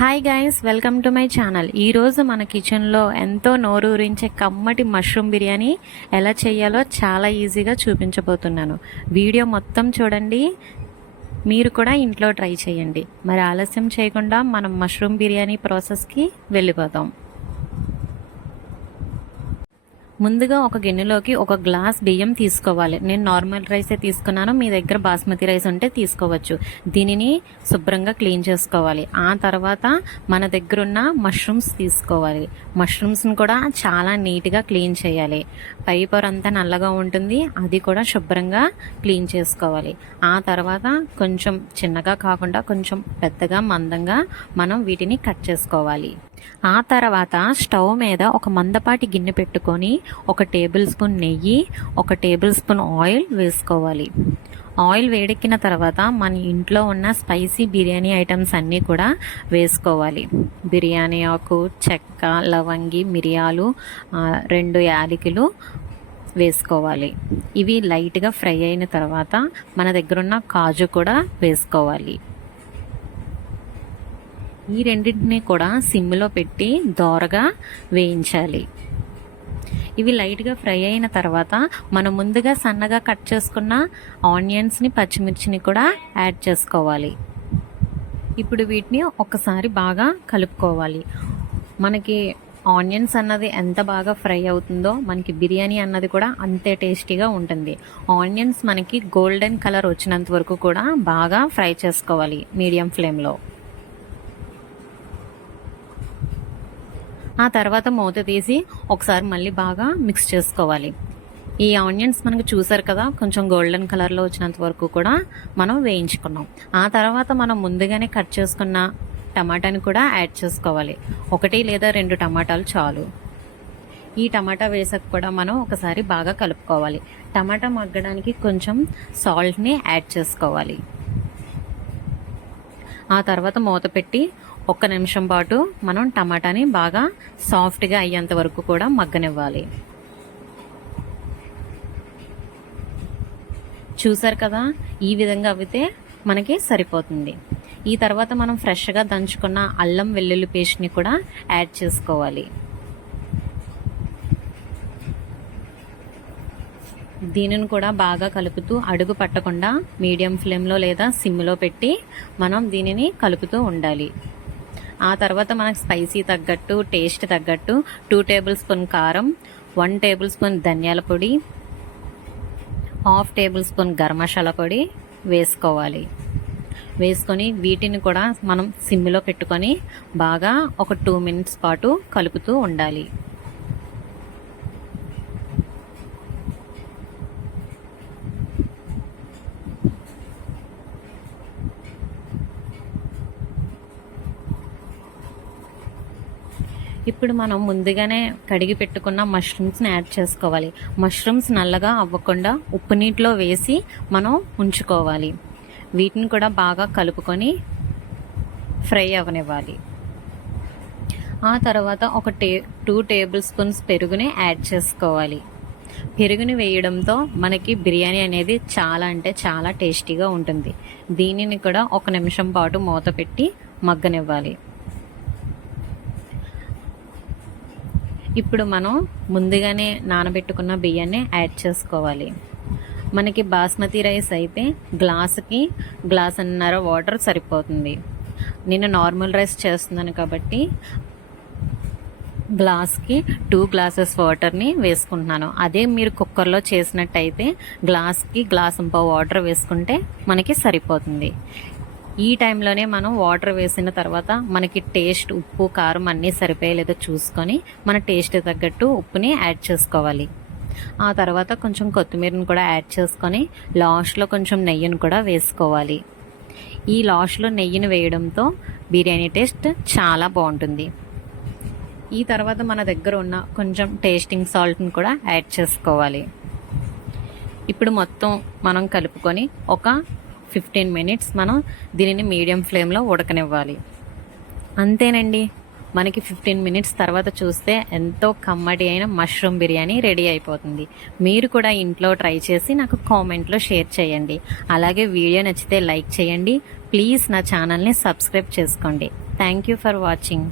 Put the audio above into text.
Hi guys welcome to my channel ఈరోజు మన కిచెన్లో ఎంతో నోరూరించే కమ్మటి మష్రూమ్ బిర్యానీ ఎలా చేయాలో చాలా ఈజీగా చూపించబోతున్నాను. వీడియో మొత్తం చూడండి. మీరు కూడా ఇంట్లో ట్రై చేయండి. మరి ఆలస్యం చేయకుండా మనం మష్రూమ్ బిర్యానీ ప్రాసెస్కి వెళ్ళిపోతాం ముందుగా ఒక గిన్నెలోకి ఒక గ్లాస్ బియ్యం తీసుకోవాలి. నేను నార్మల్ రైసే తీసుకున్నాను. మీ దగ్గర బాస్మతి రైస్ ఉంటే తీసుకోవచ్చు. దీనిని శుభ్రంగా క్లీన్ చేసుకోవాలి. ఆ తర్వాత మన దగ్గర ఉన్న మష్రూమ్స్ తీసుకోవాలి మష్రూమ్స్ని కూడా చాలా నీట్గా క్లీన్ చేయాలి. పై పొర అంతా నల్లగా ఉంటుంది. అది కూడా శుభ్రంగా క్లీన్ చేసుకోవాలి. ఆ తర్వాత కొంచెం చిన్నగా కాకుండా కొంచెం పెద్దగా మందంగా మనం వీటిని కట్ చేసుకోవాలి. ఆ తర్వాత స్టవ్ మీద ఒక మందపాటి గిన్నె పెట్టుకొని ఒక టేబుల్ స్పూన్ నెయ్యి ఒక టేబుల్ స్పూన్ ఆయిల్ వేసుకోవాలి. ఆయిల్ వేడెక్కిన తర్వాత మన ఇంట్లో ఉన్న స్పైసీ బిర్యానీ ఐటమ్స్ అన్నీ కూడా వేసుకోవాలి. బిర్యానీ ఆకు చెక్క లవంగి మిరియాలు రెండు యాలకులు వేసుకోవాలి. ఇవి లైట్గా ఫ్రై అయిన తర్వాత మన దగ్గర ఉన్న కాజు కూడా వేసుకోవాలి. ఈ రెండింటిని కూడా సిమ్లో పెట్టి దోరగా వేయించాలి. ఇవి లైట్గా ఫ్రై అయిన తర్వాత మనం ముందుగా సన్నగా కట్ చేసుకున్న ఆనియన్స్ని పచ్చిమిర్చిని కూడా యాడ్ చేసుకోవాలి. ఇప్పుడు వీటిని ఒకసారి బాగా కలుపుకోవాలి. మనకి ఆనియన్స్ అన్నది ఎంత బాగా ఫ్రై అవుతుందో మనకి బిర్యానీ అన్నది కూడా అంతే టేస్టీగా ఉంటుంది. ఆనియన్స్ మనకి గోల్డెన్ కలర్ వచ్చినంత వరకు కూడా బాగా ఫ్రై చేసుకోవాలి మీడియం ఫ్లేమ్లో. ఆ తర్వాత మూత తీసి ఒకసారి మళ్ళీ బాగా మిక్స్ చేసుకోవాలి. ఈ ఆనియన్స్ మనకు చూసారు కదా కొంచెం గోల్డెన్ కలర్లో వచ్చినంత వరకు కూడా మనం వేయించుకున్నాం. ఆ తర్వాత మనం ముందుగానే కట్ చేసుకున్న టమాటాని కూడా యాడ్ చేసుకోవాలి. ఒకటి లేదా రెండు టమాటాలు చాలు. ఈ టమాటా వేసాక కూడా మనం ఒకసారి బాగా కలుపుకోవాలి. టమాటా మగ్గడానికి కొంచెం సాల్ట్ని యాడ్ చేసుకోవాలి. ఆ తర్వాత మూత పెట్టి ఒక్క నిమిషం పాటు మనం టమాటాని బాగా సాఫ్ట్గా అయ్యేంత వరకు కూడా మగ్గనివ్వాలి. చూసారు కదా? ఈ విధంగా అవితే మనకి సరిపోతుంది. ఈ తర్వాత మనం ఫ్రెష్గా దంచుకున్న అల్లం వెల్లుల్లి పేస్ట్ని కూడా యాడ్ చేసుకోవాలి. దీనిని కూడా బాగా కలుపుతూ అడుగు పట్టకుండా మీడియం ఫ్లేమ్లో లేదా సిమ్లో పెట్టి మనం దీనిని కలుపుతూ ఉండాలి. ఆ తర్వాత మనకు స్పైసీ తగ్గట్టు టేస్ట్ తగ్గట్టు టూ టేబుల్ స్పూన్ కారం వన్ టేబుల్ స్పూన్ ధనియాల పొడి half tablespoon garam masala పొడి వేసుకోవాలి. వేసుకొని వీటిని కూడా మనం సిమ్లో పెట్టుకొని బాగా ఒక టూ మినిట్స్ పాటు కలుపుతూ ఉండాలి. ఇప్పుడు మనం ముందుగానే కడిగి పెట్టుకున్న మష్రూమ్స్ని యాడ్ చేసుకోవాలి. మష్రూమ్స్ నల్లగా అవ్వకుండా ఉప్పు నీటిలో వేసి మనం ఉంచుకోవాలి. వీటిని కూడా బాగా కలుపుకొని ఫ్రై అవనివ్వాలి. ఆ తర్వాత ఒక టే టూ టేబుల్ స్పూన్స్ పెరుగుని యాడ్ చేసుకోవాలి. పెరుగుని వేయడంతో మనకి బిర్యానీ అనేది చాలా అంటే చాలా టేస్టీగా ఉంటుంది. దీనిని కూడా ఒక నిమిషం పాటు మూత పెట్టి మగ్గనివ్వాలి. ఇప్పుడు మనం ముందుగానే నానబెట్టుకున్న బియ్యాన్ని యాడ్ చేసుకోవాలి. మనకి బాస్మతి రైస్ అయితే గ్లాసుకి గ్లాస్ అన్నర వాటర్ సరిపోతుంది. నేను నార్మల్ రైస్ చేస్తున్నాను కాబట్టి గ్లాస్కి టూ గ్లాసెస్ వాటర్ని వేసుకుంటున్నాను. అదే మీరు కుక్కర్లో చేసినట్టయితే గ్లాస్కి గ్లాస్ ఇంపా వాటర్ వేసుకుంటే మనకి సరిపోతుంది. ఈ టైంలోనే మనం వాటర్ వేసిన తర్వాత మనకి టేస్ట్ ఉప్పు కారం అన్నీ సరిపోయలేదో చూసుకొని మన టేస్ట్ తగ్గట్టు ఉప్పుని యాడ్ చేసుకోవాలి. ఆ తర్వాత కొంచెం కొత్తిమీరని కూడా యాడ్ చేసుకొని లాస్ట్లో కొంచెం నెయ్యిని కూడా వేసుకోవాలి. ఈ లాస్ట్లో నెయ్యిని వేయడంతో బిర్యానీ టేస్ట్ చాలా బాగుంటుంది. ఈ తర్వాత మన దగ్గర ఉన్న కొంచెం టేస్టింగ్ సాల్ట్ని కూడా యాడ్ చేసుకోవాలి. ఇప్పుడు మొత్తం మనం కలుపుకొని ఒక ఫిఫ్టీన్ మినిట్స్ మనం దీనిని మీడియం ఫ్లేమ్లో ఉడకనివ్వాలి. అంతేనండి. మనకి ఫిఫ్టీన్ మినిట్స్ తర్వాత చూస్తే ఎంతో కమ్మటి అయిన మష్రూమ్ బిర్యానీ రెడీ అయిపోతుంది. మీరు కూడా ఇంట్లో ట్రై చేసి నాకు కామెంట్లో షేర్ చేయండి. అలాగే వీడియో నచ్చితే లైక్ చేయండి. ప్లీజ్ నా ఛానల్ని సబ్స్క్రైబ్ చేసుకోండి. Thank you for watching